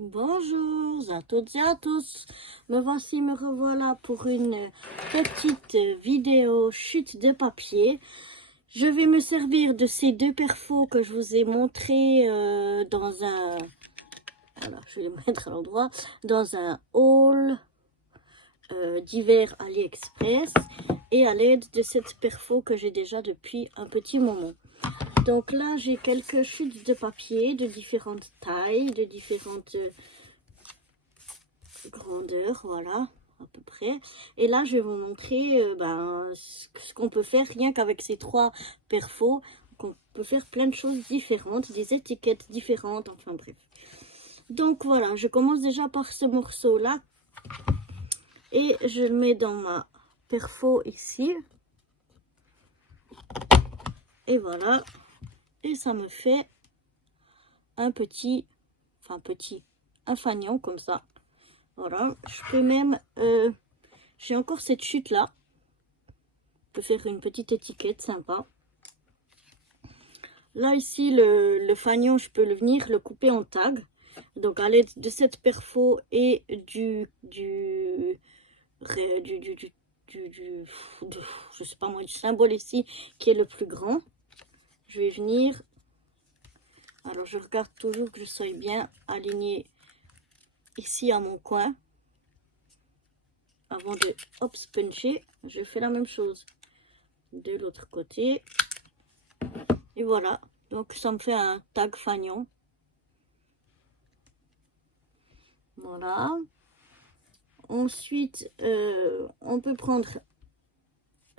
Bonjour à toutes et à tous, me revoilà pour une petite vidéo chute de papier. Je vais me servir de ces deux perfos que je vous ai montrés dans un... Voilà, je vais les mettre à l'endroit, dans un haul d'hiver AliExpress et à l'aide de cette perfo que j'ai déjà depuis un petit moment. Donc là, j'ai quelques chutes de papier de différentes tailles, de différentes grandeurs, voilà, à peu près. Et là, je vais vous montrer ce qu'on peut faire rien qu'avec ces trois perfos. On peut faire plein de choses différentes, des étiquettes différentes, enfin bref. Donc voilà, je commence déjà par ce morceau-là. Et je le mets dans ma perfo ici. Et voilà. Et ça me fait un petit, un fanion comme ça. Voilà, je peux même, j'ai encore cette chute là. Je peux faire une petite étiquette sympa. Là ici, le fanion, je peux venir le couper en tag. Donc à l'aide de cette perfo et je sais pas moi, du symbole ici qui est le plus grand. Je vais venir. Alors je regarde toujours que je sois bien alignée ici à mon coin. Avant de hop puncher, je fais la même chose de l'autre côté. Et voilà, donc ça me fait un tag fanion. Voilà. Ensuite, on peut prendre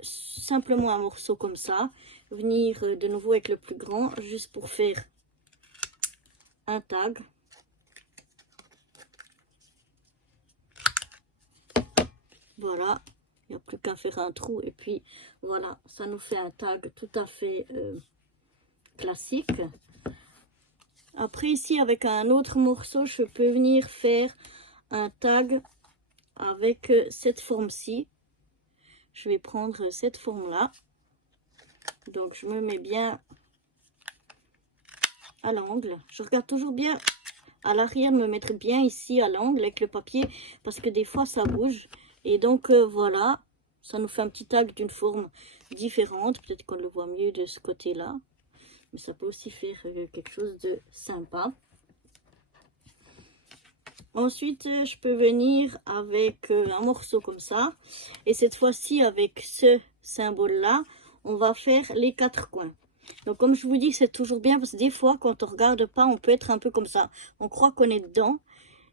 simplement un morceau comme ça, venir de nouveau avec le plus grand, juste pour faire un tag. Voilà, il n'y a plus qu'à faire un trou et puis voilà, ça nous fait un tag tout à fait classique. Après ici, avec un autre morceau, je peux venir faire un tag avec cette forme-ci. Je vais prendre cette forme-là. Donc, je me mets bien à l'angle. Je regarde toujours bien à l'arrière, me mettre bien ici à l'angle avec le papier parce que des fois, ça bouge. Et donc, voilà, ça nous fait un petit tag d'une forme différente. Peut-être qu'on le voit mieux de ce côté-là. Mais ça peut aussi faire quelque chose de sympa. Ensuite, je peux venir avec un morceau comme ça. Et cette fois-ci, avec ce symbole-là, on va faire les quatre coins. Donc, comme je vous dis, c'est toujours bien parce que des fois, quand on regarde pas, on peut être un peu comme ça. On croit qu'on est dedans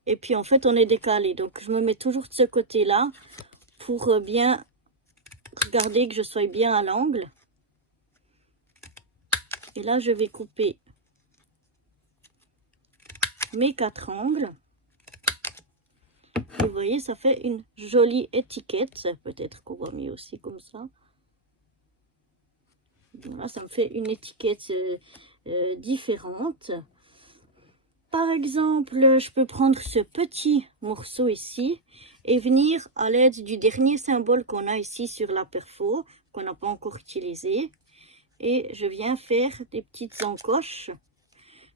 et puis en fait, on est décalé. Donc, je me mets toujours de ce côté-là pour bien regarder que je sois bien à l'angle. Et là, je vais couper mes quatre angles. Et vous voyez, ça fait une jolie étiquette. Peut-être qu'on voit mieux aussi comme ça. Voilà, ça me fait une étiquette différente. Par exemple, je peux prendre ce petit morceau ici et venir à l'aide du dernier symbole qu'on a ici sur la perfo, qu'on n'a pas encore utilisé. Et je viens faire des petites encoches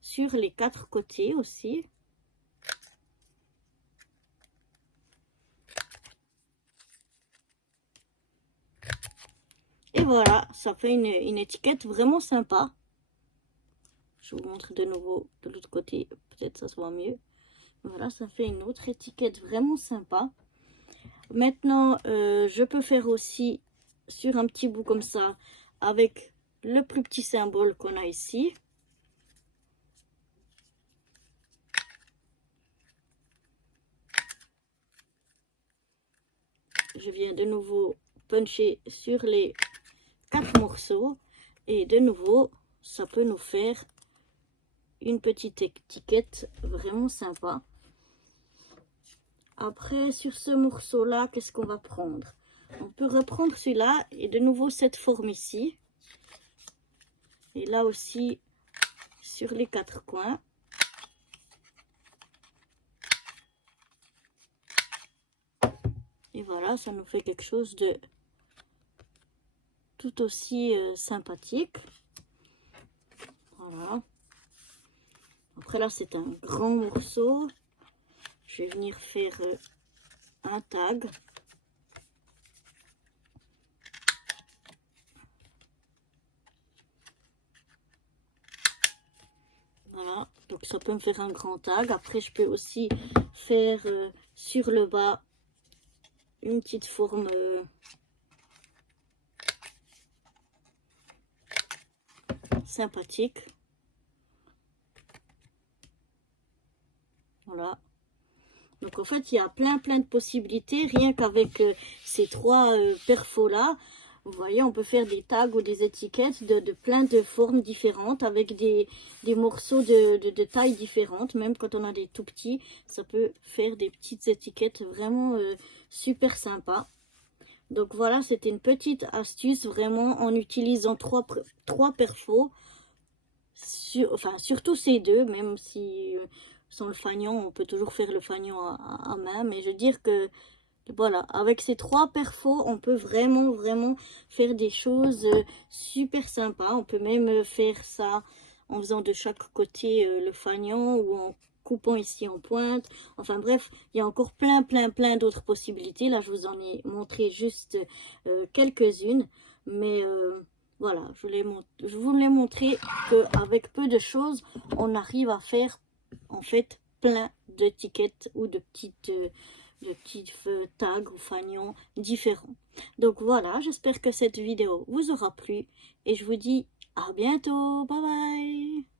sur les quatre côtés aussi. Et voilà, ça fait une étiquette vraiment sympa. Je vous montre de nouveau de l'autre côté, peut-être ça se voit mieux. Voilà, ça fait une autre étiquette vraiment sympa. Maintenant, je peux faire aussi sur un petit bout comme ça, avec le plus petit symbole qu'on a ici. Je viens de nouveau puncher sur les quatre morceaux. Et de nouveau, ça peut nous faire une petite étiquette vraiment sympa. Après, sur ce morceau-là, qu'est-ce qu'on va prendre? On peut reprendre celui-là et de nouveau cette forme ici. Et là aussi, sur les quatre coins. Et voilà, ça nous fait quelque chose de tout aussi sympathique. Voilà. Après là, c'est un grand morceau. je vais venir faire un tag. Voilà, donc ça peut me faire un grand tag. Après, je peux aussi faire sur le bas une petite forme sympathique. Voilà. Donc en fait, il y a plein de possibilités. Rien qu'avec ces trois perfos là, vous voyez, on peut faire des tags ou des étiquettes de plein de formes différentes, avec des morceaux de tailles différentes. Même quand on a des tout petits, ça peut faire des petites étiquettes vraiment super sympas. Donc voilà, c'était une petite astuce vraiment en utilisant trois perfos. Enfin, surtout ces deux, même si sans le fanion, on peut toujours faire le fanion à main. Mais je veux dire que voilà, avec ces trois perfos, on peut vraiment faire des choses super sympas. On peut même faire ça en faisant de chaque côté le fanion ou en coupant ici en pointe. Enfin bref, il y a encore plein d'autres possibilités. Là, je vous en ai montré juste quelques-unes. Mais voilà, je vous l'ai montré qu'avec peu de choses, on arrive à faire en fait plein d'étiquettes ou de petits tags ou fanions différents. Donc voilà, j'espère que cette vidéo vous aura plu et je vous dis à bientôt. Bye bye.